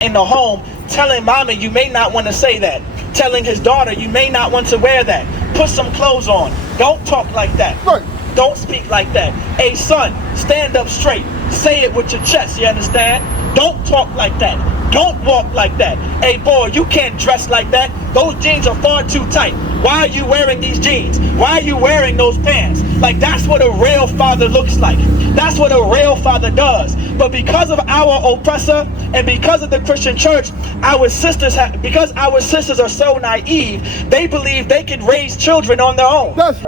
in the home, telling mommy you may not want to say that, telling his daughter you may not want to wear that, put some clothes on, don't talk like that, Right. don't speak like that. Hey son, stand up straight, say it with your chest, you understand? Don't talk like that, don't walk like that. Hey boy, you can't dress like that, those jeans are far too tight. Why are you wearing these jeans? Why are you wearing those pants? Like, that's what a real father looks like. That's what a real father does. But because of our oppressor and because of the Christian church, because our sisters are so naive, they believe they can raise children on their own. That's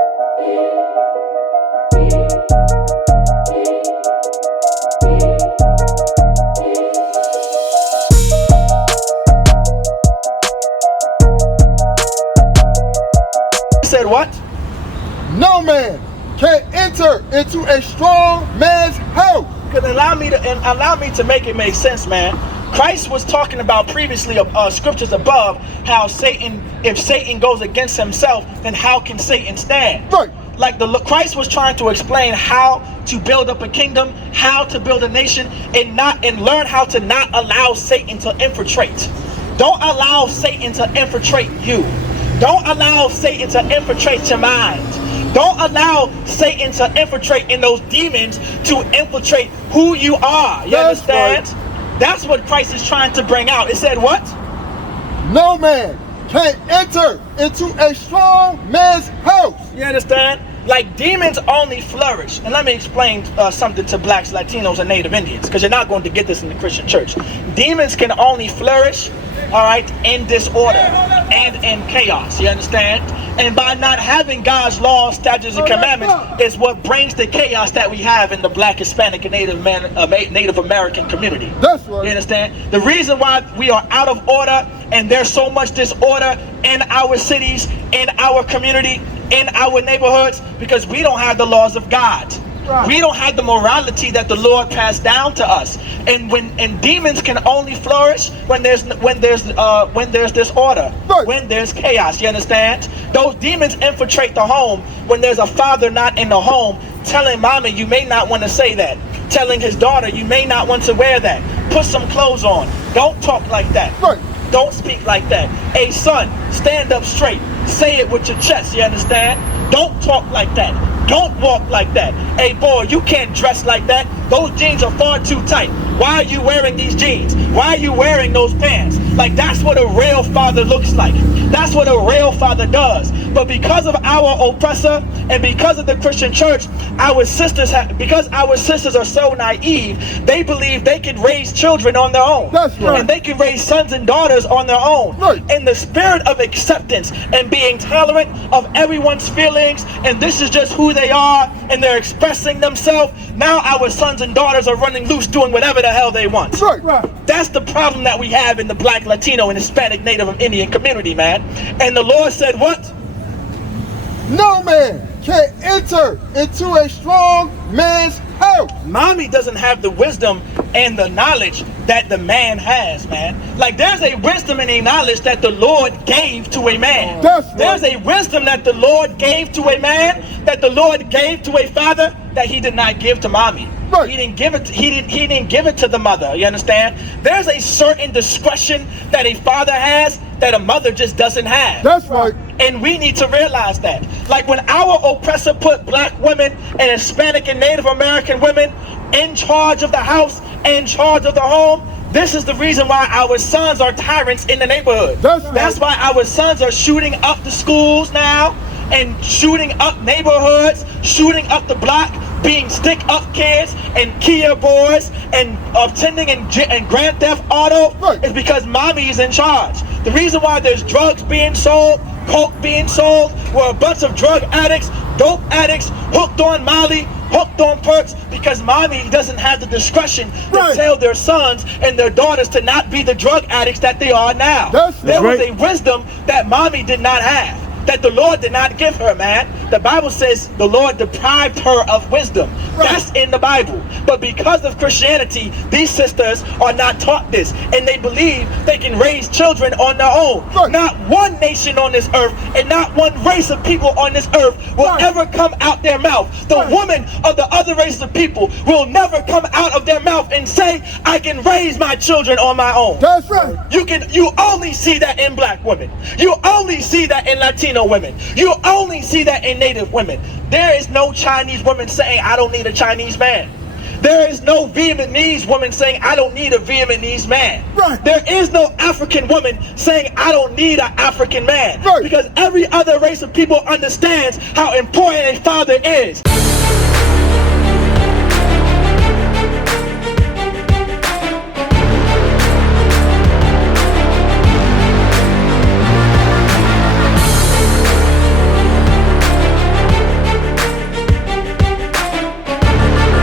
Said what? no man can enter into a strong man's house. Because allow me to make it make sense, man. Christ was talking about previously scriptures above how if Satan goes against himself, then how can Satan stand? Right. Like Christ was trying to explain how to build up a kingdom, how to build a nation, and learn how to not allow Satan to infiltrate. Don't allow Satan to infiltrate you. Don't allow Satan to infiltrate your mind. Don't allow Satan to infiltrate in those demons to infiltrate who you are. You That's understand? right. That's what Christ is trying to bring out. It said what? No man can enter into a strong man's house. You understand? Like, demons only flourish. And let me explain something to blacks, Latinos, and Native Indians, because you're not going to get this in the Christian church. Demons can only flourish, all right, in disorder and in chaos. You understand? And by not having God's laws, statutes, and commandments is what brings the chaos that we have in the black, Hispanic, and Native American community. That's right. You understand? The reason why we are out of order and there's so much disorder in our cities, in our community, in our neighborhoods, because we don't have the laws of God. Right. We don't have the morality that the Lord passed down to us. And demons can only flourish when there's disorder, Right. when there's chaos. You understand? Those demons infiltrate the home when there's a father not in the home, telling mommy you may not want to say that, telling his daughter you may not want to wear that, put some clothes on, don't talk like that. Right. Don't speak like that. Hey son, stand up straight. Say it with your chest, you understand? Don't talk like that. Don't walk like that. Hey boy, you can't dress like that. Those jeans are far too tight. Why are you wearing these jeans? Why are you wearing those pants? Like, that's what a real father looks like. That's what a real father does. But because of our oppressor and because of the Christian church, because our sisters are so naive, they believe they can raise children on their own. That's right. And they can raise sons and daughters on their own. Right. In the spirit of acceptance and being tolerant of everyone's feelings, and this is just who they are, and they're expressing themselves, now our sons and daughters are running loose doing whatever the hell they want. Right. Right. That's the problem that we have in the black, Latino, and Hispanic, Native Indian community, man. And the Lord said what? No man can enter into a strong man's house. Mommy doesn't have the wisdom and the knowledge that the man has, man. Like, there's a wisdom and a knowledge that the Lord gave to a man. That's right. There's a wisdom that the Lord gave to a man, that the Lord gave to a father, that he did not give to mommy. Right. He didn't give it to the mother. You understand? There's a certain discretion that a father has that a mother just doesn't have. That's right. And we need to realize that. Like, when our oppressor put black women and Hispanic and Native American women in charge of the house, in charge of the home, this is the reason why our sons are tyrants in the neighborhood. That's right. That's why our sons are shooting up the schools now, and shooting up neighborhoods, shooting up the block, being stick-up kids and Kia boys and attending and Grand Theft Auto. Right. Is because mommy is in charge. The reason why there's drugs being sold, coke being sold, were a bunch of drug addicts, dope addicts, hooked on Molly, hooked on perks, because mommy doesn't have the discretion to Right. tell their sons and their daughters to not be the drug addicts that they are now. That's There was right. a wisdom that mommy did not have, that the Lord did not give her, man. The Bible says the Lord deprived her of wisdom. Right. That's in the Bible. But because of Christianity, these sisters are not taught this, and they believe they can raise children on their own. Right. Not one nation on this earth and not one race of people on this earth will Right. ever come out their mouth. The Right. woman of the other races of people will never come out of their mouth and say, I can raise my children on my own. That's right. You only see that in black women. You only see that in Latino women. You only see that in Native women. There is no Chinese woman saying, I don't need a Chinese man. There is no Vietnamese woman saying, I don't need a Vietnamese man. Right. There is no African woman saying, I don't need an African man. Right. Because every other race of people understands how important a father is.